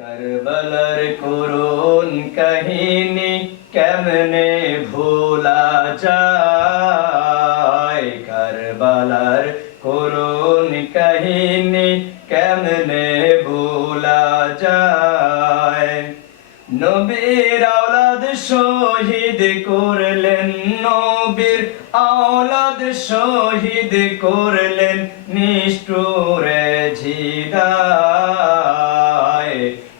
কারবালার করুণ কাহিনী কেমনে ভোলা যায়। কারবালার করুণ কাহিনী কেমনে ভোলা যায়। নবীর আওলাদ শহীদ করলেন, নবীর আওলাদ শহীদ করলেন নিষ্ঠুরে জিদায়।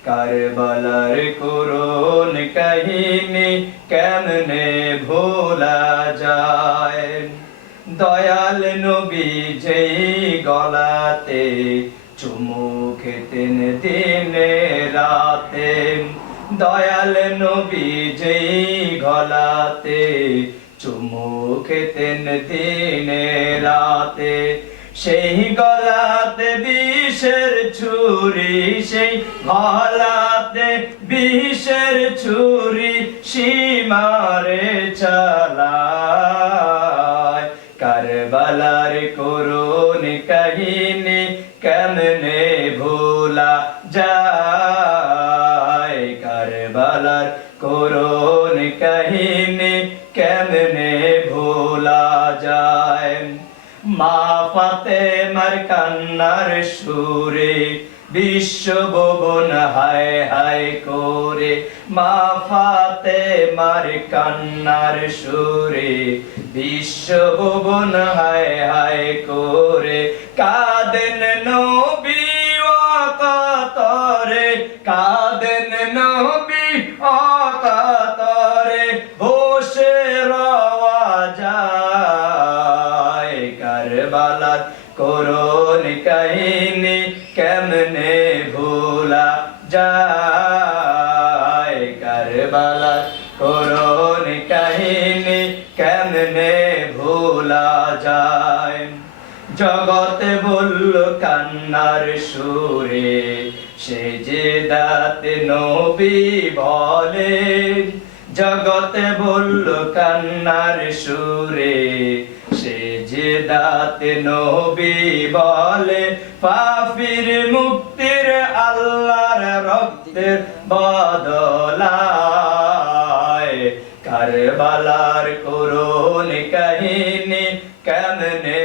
কারবালার করুণ কাহিনী কেমনে ভোলা যায়। দয়াল নবী যেই গলাতে চুমু খেতেন দিনে রাতে। দয়াল নবী যেই গলাতে চুমু খেতেন দিনে রাতে। সেই গলাতে বিষের ছুরি, সেই গলাতে বিষের ছুরি সীমারে চালায়। কারবালার করুণ কাহিনী কেমনে ভোলা যায়। কারবালার করুণ কাহিনী কেমনে ভোলা যায়। মা ফাতেমার কান্নার সুরে বিশ্ব ভুবন হায় হায় করে। মা ফাতেমার কান্নার সুরে বিশ্ব ভুবন হায় হায় করে। কাঁদেন নবী অকাতরে, কাঁদেন নবী অকাতরে, বসে রওয়া যায়। কারবালার করুণ কাহিনী কেমনে ভোলা যায়। কারবালার করুণ কাহিনী কেমনে ভোলা যায়। জগতে বলল কান্নার সুরে, সে যে দাতে নবী বলে। জগতে বলল কান্নার সুরে, সে যে দাতে নবী বলে। পাপীর মুক্তির আল্লাহর রক্তের বদলায়। কারবালার করুণ কাহিনী কেমনে